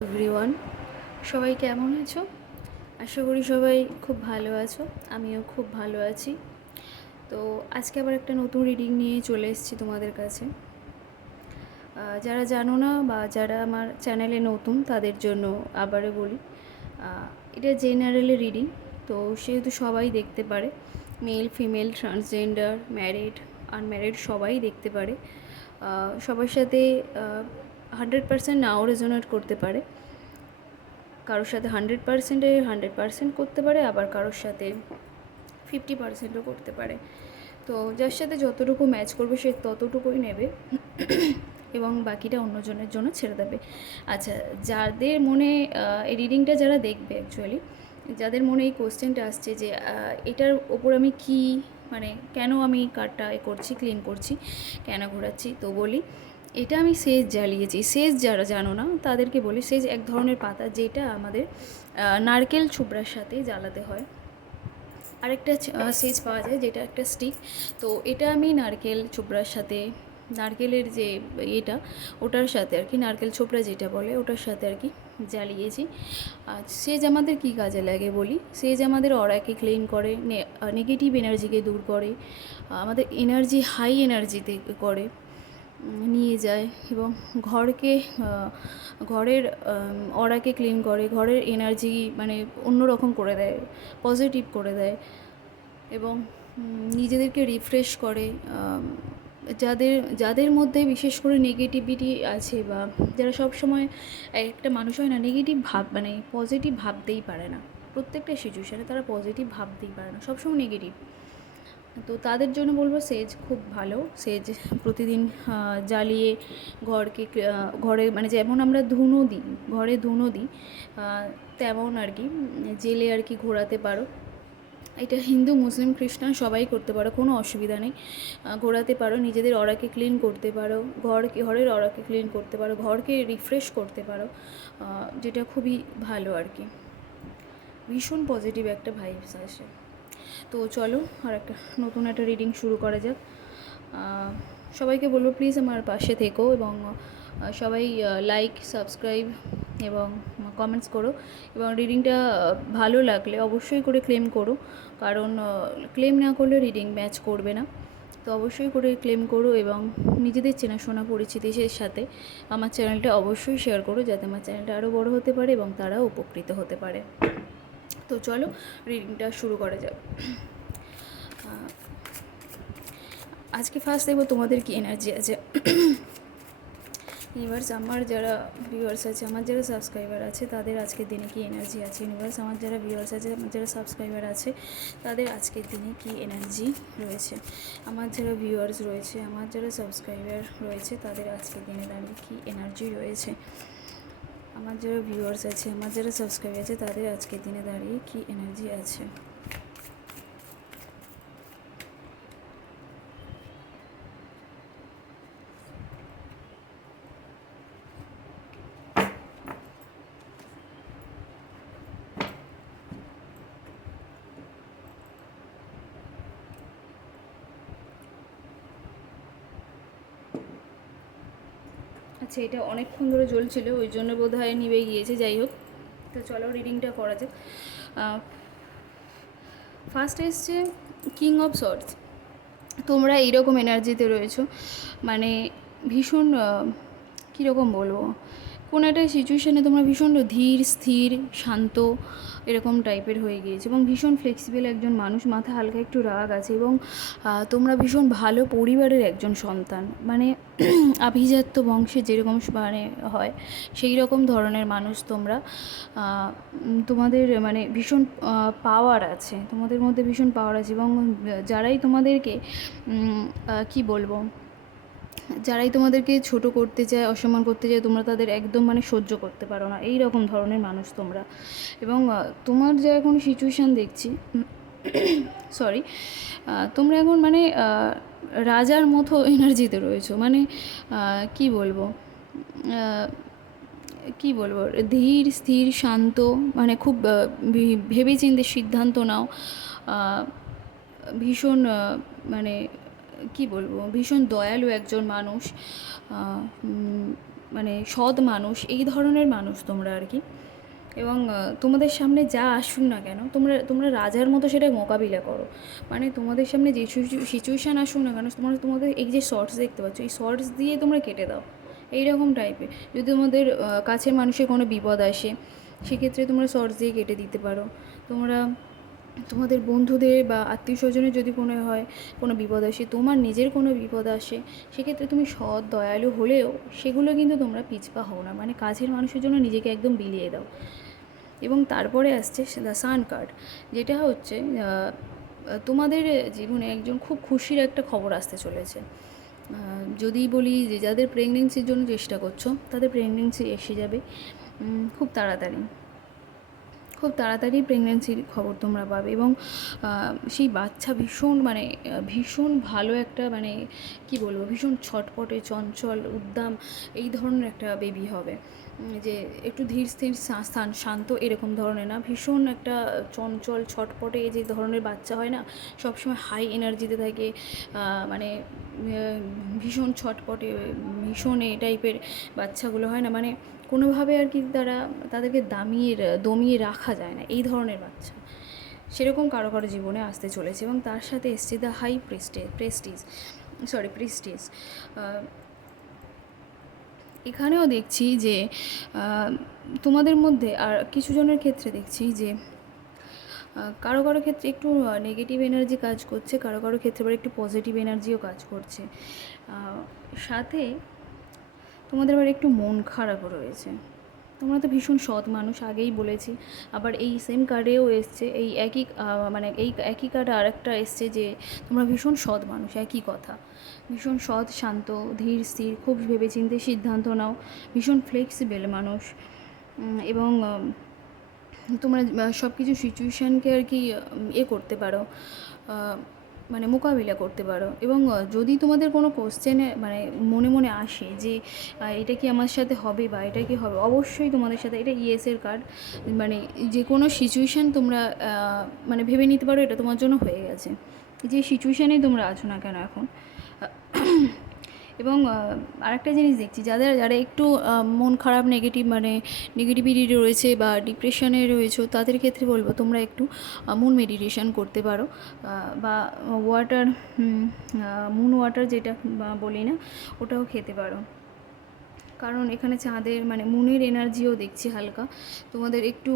Everyone, সবাই কেমন আছো? আশা করি সবাই খুব ভালো আছো। আমিও খুব ভালো আছি। তো আজকে আবার একটা নতুন রিডিং নিয়ে চলে এসেছি তোমাদের কাছে। যারা জানো না বা যারা আমার চ্যানেলে নতুন তাদের জন্য আবারও বলি, এটা জেনারেল রিডিং। তো সেহেতু সবাই দেখতে পারে, male female transgender married unmarried সবাই দেখতে পারে। সবার সাথে 100% নাও রেজোনেট করতে পারে, কারোর সাথে 100% করতে পারে, আবার কারোর সাথে 50%ও করতে পারে। তো যার সাথে যতটুকু ম্যাচ করবে সে ততটুকুই নেবে এবং বাকিটা অন্যজনের জন্য ছেড়ে দেবে। আচ্ছা, যাদের মনে এই রিডিংটা যারা দেখবে, অ্যাকচুয়ালি যাদের মনে এই কোশ্চেনটা আসছে যে এটার ওপর আমি কি মানে কেন আমি কার্ডটা করছি, ক্লিন করছি, কেন ঘোরাচ্ছি, তো বলি এটা আমি সেজ জ্বালিয়েছি। সেজ যারা জানো না তাদেরকে বলি, সেজ এক ধরনের পাতা যেটা আমাদের নারকেল ছুবড়ার সাথে জ্বালাতে হয়। আরেকটা সেজ পাওয়া যায় যেটা একটা স্টিক, তো এটা আমি নারকেল ছোবড়ার সাথে, নারকেলের যে এটা ওটার সাথে আর কি, নারকেল ছোবড়া যেটা বলে ওটার সাথে আর কি জ্বালিয়েছি। আর সেজ আমাদের কী কাজে লাগে বলি, সেজ আমাদের অরাকে ক্লিন করে, নেগেটিভ এনার্জিকে দূর করে, আমাদের এনার্জি হাই এনার্জিতে করে নিয়ে যায় এবং ঘরকে ঘরের অরাকে ক্লিন করে, ঘরের এনার্জি মানে অন্যরকম করে দেয়, পজিটিভ করে দেয় এবং নিজেদেরকে রিফ্রেশ করে। যাদের যাদের মধ্যে বিশেষ করে নেগেটিভিটি আছে বা যারা সব সময়, একটা মানুষ হয় না নেগেটিভ মানে পজিটিভ ভাবতেই পারে না, প্রত্যেকটা সিচুয়েশানে তারা পজিটিভ ভাবতেই পারে না, সবসময় নেগেটিভ। তো তাদের জন্য বলবো সেজ খুব ভালো। সেজ প্রতিদিন জ্বালিয়ে ঘরকে ঘরে মানে যেমন আমরা ধুনো দিই, ঘরে ধুনো দিই, তেমন আর কি জেলে আর কি ঘোরাতে পারো। এটা হিন্দু মুসলিম খ্রিস্টান সবাই করতে পারো, কোনো অসুবিধা নেই। ঘোরাতে পারো, নিজেদের অরাকে ক্লিন করতে পারো, ঘরের অরাকে ক্লিন করতে পারো, ঘরকে রিফ্রেশ করতে পারো, যেটা খুবই ভালো আর কি। ভীষণ পজিটিভ একটা ভাইবস আসে। তো চলো আর একটা নতুন একটা রিডিং শুরু করা যাক। সবাইকে বলবো প্লিজ আমার পাশে থেকো এবং সবাই লাইক সাবস্ক্রাইব এবং কমেন্টস করো, এবং রিডিংটা ভালো লাগলে অবশ্যই করে ক্লেম করো, কারণ ক্লেম না করলে রিডিং ম্যাচ করবে না। তো অবশ্যই করে ক্লেম করো এবং নিজেদের চেনাশোনা পরিচিতির সাথে আমার চ্যানেলটা অবশ্যই শেয়ার করো, যাতে আমার চ্যানেলটা আরও বড় হতে পারে এবং তারাও উপকৃত হতে পারে। তো চলো রিডিংটা শুরু করা যাক। আজকে ফার্স্ট দেখবো তোমাদের কি এনার্জি আছে। ইউনিভার্স, আমার যারা ভিউয়ার্স আছে, আমার যারা সাবস্ক্রাইবার আছে তাদের আজকের দিনে কি এনার্জি আছে। ইউনিভার্স, আমার যারা ভিউয়ার্স আছে, আমার যারা সাবস্ক্রাইবার আছে তাদের আজকের দিনে কি এনার্জি রয়েছে। আমার যারা ভিউয়ার্স রয়েছে, আমার যারা সাবস্ক্রাইবার রয়েছে তাদের আজকের দিনে দাঁড়িয়ে কি এনার্জি রয়েছে। আমার যারা ভিউয়ার্স আছে, আমার যারা সাবস্ক্রাইবার আছে তাদের আজকের দিনে দাঁড়িয়ে কি এনার্জি আছে। আচ্ছা, এটা অনেকক্ষণ ধরে জ্বলছিল, ওই জন্য বোধহয় নিভে গিয়েছে। যাই হোক, তো চলো রিডিংটা করা যাক। ফার্স্ট এসছে কিং অফ সর্টস। তোমরা এইরকম এনার্জিতে রয়েছো, মানে ভীষণ কীরকম বলবো, কোনো একটা সিচুয়েশানে তোমরা ভীষণ ধীর স্থির শান্ত এরকম টাইপের হয়ে গিয়েছে এবং ভীষণ ফ্লেক্সিবল একজন মানুষ, মাথা হালকা একটু রাগ আছে এবং তোমরা ভীষণ ভালো পরিবারের একজন সন্তান, মানে আভিজাত্য বংশে যেরকম মানে হয় সেই রকম ধরনের মানুষ তোমরা। তোমাদের মানে ভীষণ পাওয়ার আছে, তোমাদের মধ্যে ভীষণ পাওয়ার আছে এবং যারাই তোমাদেরকে কি বলবো, যারাই তোমাদেরকে ছোট করতে চায়, অসম্মান করতে চায়, তোমরা তাদের একদম মানে সহ্য করতে পারো না, এই রকম ধরনের মানুষ তোমরা। এবং তোমার যে এখন সিচুয়েশান দেখছি, সরি, তোমরা এখন মানে রাজার মতো এনার্জিতে রয়েছো, মানে কি বলবো, কি বলবো, ধীর স্থির শান্ত, মানে খুব ভেবেচিন্তে সিদ্ধান্ত নাও, ভীষণ মানে কি বলবো, ভীষণ দয়ালু একজন মানুষ। মানে সৎ মানুষ, এই ধরনের মানুষ তোমরা আর কি। এবং তোমাদের সামনে যা আসুক না কেন, তোমরা তোমরা রাজার মতো সেটা মোকাবিলা করো। মানে তোমাদের সামনে যে সিচুয়েশান আসুক না কেন, তোমাদের এই যে শর্টস দেখতে পাচ্ছ, এই শর্টস দিয়ে তোমরা কেটে দাও, এইরকম টাইপের। যদি তোমাদের কাছের মানুষের কোনো বিপদ আসে, সেক্ষেত্রে তোমরা শর্টস দিয়ে কেটে দিতে পারো। তোমরা তোমাদের বন্ধুদের বা আত্মীয় স্বজনের যদি কোনো বিপদ আসে, তোমার নিজের কোনো বিপদ আসে, সেক্ষেত্রে তুমি সৎ দয়ালু হলেও সেগুলো কিন্তু তোমরা পিছপা হও না, মানে কাছের মানুষের জন্য নিজেকে একদম বিলিয়ে দাও। এবং তারপরে আসছে দ্য সান কার্ড, যেটা হচ্ছে তোমাদের জীবনে একজন খুব খুশির একটা খবর আসতে চলেছে। যদি বলি যে যাদের প্রেগনেন্সির জন্য চেষ্টা করছো, তাদের প্রেগনেন্সি এসে যাবে খুব তাড়াতাড়ি। খুব তাড়াতাড়ি প্রেগনেন্সির খবর তোমরা পাবে, এবং সেই বাচ্চা ভীষণ ভালো একটা, মানে কি বলবো, ভীষণ ছটপটে, চঞ্চল, উদ্দাম, এই ধরনের একটা বেবি হবে। যে একটু ধীর স্থির শান্ত এরকম ধরনের না, ভীষণ একটা চঞ্চল ছটপটে যে ধরনের বাচ্চা হয় না, সবসময় হাই এনার্জিতে থাকে, মানে ভীষণ ছটপটে, ভীষণ এই টাইপের বাচ্চাগুলো হয় না, মানে কোনোভাবে আর কি তাদেরকে দমিয়ে রাখা যায় না, এই ধরনের বাচ্চা সেরকম কারো কারো জীবনে আসতে চলেছে। এবং তার সাথে এসছে দ্য হাই প্রিস্টিজ। এখানেও দেখছি যে তোমাদের মধ্যে আর কিছু জনের ক্ষেত্রে দেখছি যে কারো কারো ক্ষেত্রে একটু নেগেটিভ এনার্জি কাজ করছে, কারো কারো ক্ষেত্রে আবার একটু পজিটিভ এনার্জিও কাজ করছে। সাথে তোমাদের আবার একটু মন খারাপও রয়েছে। তোমরা তো ভীষণ সৎ মানুষ, আগেই বলেছি। আবার এই সেম কার্ডেও এসছে এই একই কার্ডে আরেকটা এসছে যে তোমরা ভীষণ সৎ মানুষ, একই কথা। ভীষণ সৎ, শান্ত, ধীর স্থির, খুব ভেবেচিন্তে সিদ্ধান্ত নাও, ভীষণ ফ্লেক্সিবল মানুষ। এবং তোমরা সব কিছু সিচুয়েশানকে আর কি করতে পারো, মানে মোকাবিলা করতে পারো। এবং যদি তোমাদের কোনো কোশ্চেনে মানে মনে মনে আসে যে এটা কি আমার সাথে হবে বা এটা কি হবে, অবশ্যই তোমাদের সাথে, এটা ইয়েসের কার্ড, মানে যে কোনো সিচুয়েশান তোমরা মানে ভেবে নিতে পারো এটা তোমার জন্য হয়ে গেছে, যে সিচুয়েশানেই তোমরা আছো না কেন এখন। এবং আরেকটা জিনিস দেখছি, যারা একটু মন খারাপ, নেগেটিভিটি রয়েছে বা ডিপ্রেশনে রয়েছে, তাদের ক্ষেত্রে বলবো তোমরা একটু মুন মেডিটেশন করতে পারো, বা মুন ওয়াটার যেটা বলি না, ওটাও খেতে পারো। কারণ এখানে চাঁদের মানে মুনের এনার্জিও দেখছি হালকা, তোমাদের একটু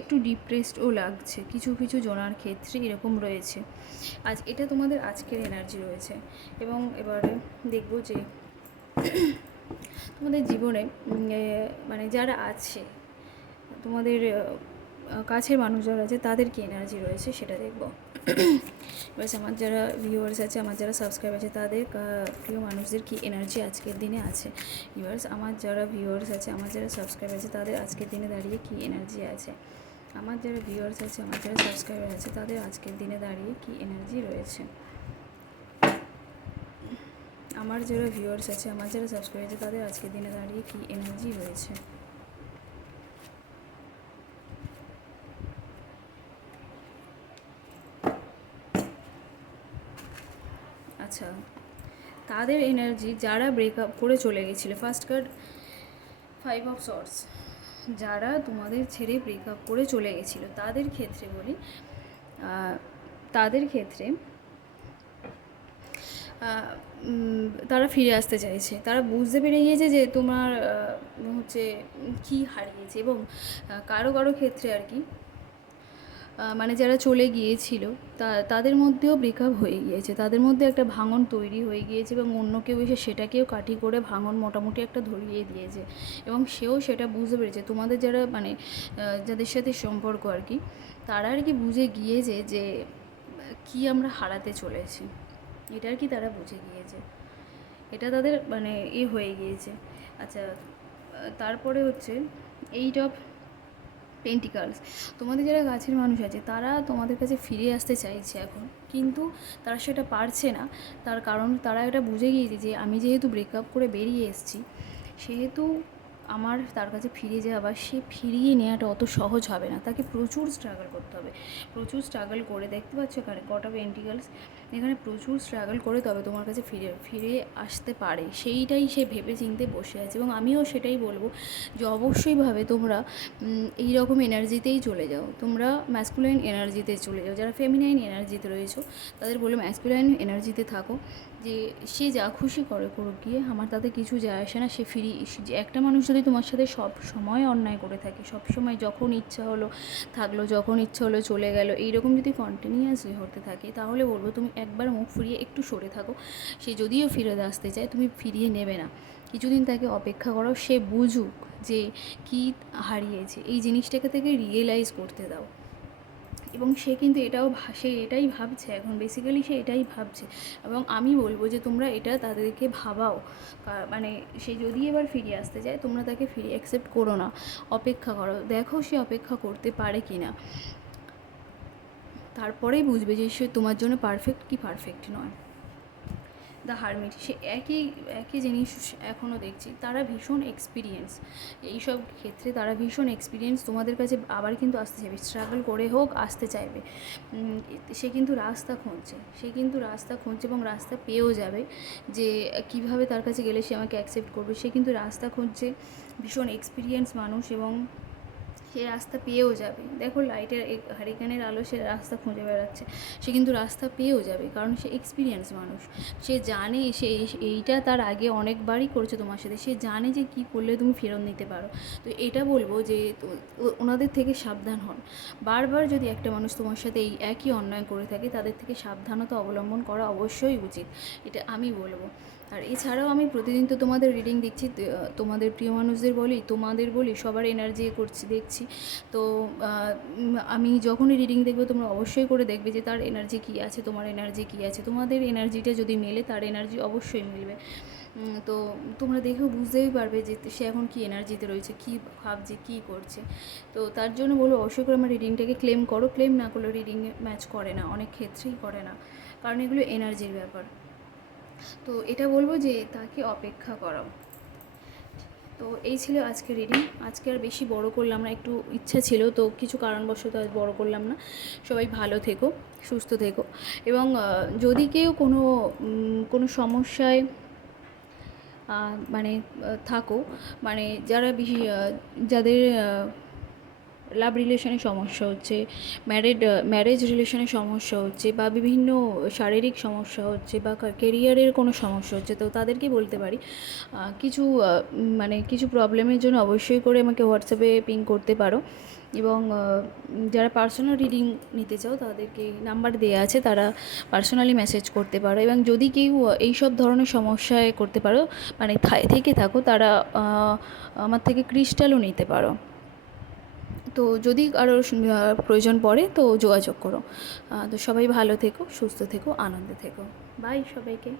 একটু ডিপ্রেসডও লাগছে কিছু কিছু জনার ক্ষেত্রে, এরকম রয়েছে। এটা তোমাদের আজকের এনার্জি রয়েছে। এবং এবারে দেখব যে তোমাদের জীবনে মানে যারা আছে, তোমাদের কাছের মানুষ যারা আছে, তাদের কি এনার্জি রয়েছে সেটা দেখব। এবার আমার যারা ভিউয়ার্স আছে, আমার যারা সাবস্ক্রাইব আছে, তাদের প্রিয় মানুষদের কি এনার্জি আজকের দিনে আছে। ভিউয়ার্স, আমার যারা ভিউয়ার্স আছে, আমার যারা সাবস্ক্রাইব আছে, তাদের আজকের দিনে দাঁড়িয়ে কি এনার্জি আছে। আমার যারা ভিউয়ার্স আছে, আমার যারা সাবস্ক্রাইবার আছে, তাদের আজকের দিনে দাঁড়িয়ে কি এনার্জি রয়েছে। আমার যারা ভিউয়ার্স আছে, আমার যারা সাবস্ক্রাইব আছে, তাদের আজকের দিনে দাঁড়িয়ে কি এনার্জি রয়েছে। আচ্ছা, তাদের এনার্জি, যারা ব্রেকআপ করে চলে গেছিলো, ফার্স্ট কার্ড 5 অফ সর্টস, যারা তোমাদের ছেড়ে ব্রেকআপ করে চলে গেছিলো, তাদের ক্ষেত্রে বলি, তাদের ক্ষেত্রে তারা ফিরে আসতে চাইছে, তারা বুঝতে পেরে গিয়েছে যে তোমার কী হারিয়েছে। এবং কারো কারো ক্ষেত্রে আর কি, মানে যারা চলে গিয়েছিল তাদের মধ্যেও ব্রেকআপ হয়ে গিয়েছে, তাদের মধ্যে একটা ভাঙন তৈরি হয়ে গিয়েছে, এবং অন্য কেউ এসে সেটাকেও কাঠি করে ভাঙন মোটামুটি একটা ধরিয়ে দিয়েছে। এবং সেও সেটা বুঝতে পেরেছে, তোমাদের যারা মানে যাদের সাথে সম্পর্ক আর কি, তারা আর কি বুঝে গিয়েছে যে কি আমরা হারাতে চলেছি, এটা আর কি তারা বুঝে গিয়েছে, এটা তাদের মানে হয়ে গিয়েছে। আচ্ছা, তারপরে হচ্ছে 8 অফ পেন্টিকালস, তোমাদের যারা কাছের মানুষ আছে, তারা তোমাদের কাছে ফিরে আসতে চাইছে এখন, কিন্তু তারা সেটা পারছে না। তার কারণ তারা এটা বুঝে গিয়েছে যে আমি যেহেতু ব্রেকআপ করে বেরিয়ে এসেছি, সেহেতু আমার তার কাছে ফিরে যাওয়া বা সে ফিরিয়ে নেওয়াটা অত সহজ হবে না, তাকে প্রচুর স্ট্রাগল করতে হবে, প্রচুর স্ট্রাগল করে। দেখতে পাচ্ছ কটা পেন্টিকালস, এখানে প্রচুর স্ট্রাগল করে তবে তোমার কাছে ফিরে ফিরে আসতে পারে, সেইটাই সে ভেবে চিন্তে বসে আছে। এবং আমিও সেটাই বলবো যে অবশ্যইভাবে তোমরা এই রকম এনার্জিতেই চলে যাও, তোমরা ম্যাসকুলাইন এনার্জিতে চলে যাও। যারা ফেমিনাইন এনার্জিতে রয়েছো তাদের বলবো ম্যাসকুলাইন এনার্জিতে থাকো, যে সে যা খুশি করে করুক গিয়ে, আমার তাতে কিছু যায় আসে না। সে যে একটা মানুষ যদি তোমার সাথে সব সময় অন্যায় করে থাকে, সব সময় যখন ইচ্ছা হলো থাকলো, যখন ইচ্ছা হলো চলে গেল, এইরকম যদি কন্টিনিউয়াসলি হতে থাকে, তাহলে বলবো তুমি একবার মুখ ফিরিয়ে একটু সরে থাকো। সে যদিও ফিরে আসতে চায়, তুমি ফিরিয়ে নেবে না, কিছুদিন তাকে অপেক্ষা করো, সে বুঝুক যে কী হারিয়েছে, এই জিনিসটাকে থেকে রিয়েলাইজ করতে দাও। এবং সে কিন্তু সে এটাই ভাবছে এখন, বেসিক্যালি সে এটাই ভাবছে। এবং আমি বলবো যে তোমরা এটা তাদেরকে ভাবাও, মানে সে যদি এবার ফিরে আসতে চায়, তোমরা তাকে ফিরে অ্যাকসেপ্ট করো না, অপেক্ষা করো, দেখো সে অপেক্ষা করতে পারে কি না, তারপরেই বুঝবে যে সে তোমার জন্য পারফেক্ট কি পারফেক্ট নয়। দ্য হারমিট, সে একই একই জিনিস এখনও দেখছি, তারা ভীষণ এক্সপিরিয়েন্স এইসব ক্ষেত্রে, তারা ভীষণ এক্সপিরিয়েন্স, তোমাদের কাছে আবার কিন্তু আসতে চাইবে, স্ট্রাগল করে হোক আসতে চাইবে। সে কিন্তু রাস্তা খুঁজছে, এবং রাস্তা পেয়েও যাবে, যে কিভাবে তার কাছে গেলে সে আমাকে অ্যাকসেপ্ট করবে, সে কিন্তু রাস্তা খুঁজছে, ভীষণ এক্সপিরিয়েন্স মানুষ, এবং সে রাস্তা পেয়েও যাবে। দেখো লাইটের হারিকেনের আলো, সে রাস্তা খুঁজে বেড়াচ্ছে, সে কিন্তু রাস্তা পেয়েও যাবে, কারণ সে এক্সপিরিয়েন্স মানুষ। সে জানে, সে এইটা তার আগে অনেকবারই করেছে তোমার সাথে, সে জানে যে কী করলে তুমি ফেরত নিতে পারো। তো এটা বলবো যে ওনাদের থেকে সাবধান হন। বারবার যদি একটা মানুষ তোমার সাথে এই একই অন্যায় করে থাকে, তাদের থেকে সাবধানতা অবলম্বন করা অবশ্যই উচিত, এটা আমি বলবো। আর এছাড়াও আমি প্রতিদিন তো তোমাদের রিডিং দিচ্ছি, তোমাদের প্রিয় মানুষদের বলি সবার এনার্জি দেখছি। তো আমি যখনই রিডিং দেখবো, তোমরা অবশ্যই করে দেখবে যে তার এনার্জি কী আছে, তোমার এনার্জি কী আছে। তোমাদের এনার্জিটা যদি মেলে, তার এনার্জি অবশ্যই মিলবে। তো তোমরা দেখেও বুঝতেই পারবে যে সে এখন কী এনার্জিতে রয়েছে, কী ভাবছে, কী করছে। তো তার জন্য বলো অবশ্যই করে আমার রিডিংটাকে ক্লেম করো, ক্লেম না করলে রিডিং ম্যাচ করে না, অনেক ক্ষেত্রেই করে না, কারণ এগুলো এনার্জির ব্যাপার। তো এটা বলবো যে তাকে অপেক্ষা করাও। তো এই ছিল আজকে রিডিং। আজকে আর বেশি বড় করলাম না, একটু ইচ্ছা ছিল তো কিছু কারণবশত আজ বড় করলাম না। সবাই ভালো থেকো, সুস্থ থেকো, এবং যদি কেউ কোনো সমস্যায় মানে থাকো, মানে যাদের লাভ রিলেশনে সমস্যা হচ্ছে, ম্যারেজ রিলেশনে সমস্যা হচ্ছে, বা বিভিন্ন শারীরিক সমস্যা হচ্ছে, বা কেরিয়ারের কোনো সমস্যা হচ্ছে, তো তাদেরকে বলতে পারি কিছু প্রবলেমের জন্য অবশ্যই করে আমাকে হোয়াটসঅ্যাপে পিং করতে পারো। এবং যারা পার্সোনাল রিডিং নিতে চাও, তাদেরকে নাম্বার দেওয়া আছে, তারা পার্সোনালি মেসেজ করতে পারো। এবং যদি কেউ এইসব ধরনের সমস্যায় করতে পারো, মানে থেকে থাকো, তারা আমার থেকে ক্রিস্টালও নিতে পারো। তো যদি কারোর প্রয়োজন পড়ে তো যোগাযোগ করো। তো সবাই ভালো থেকো, সুস্থ থেকো, আনন্দে থেকো। বাই সবাইকে।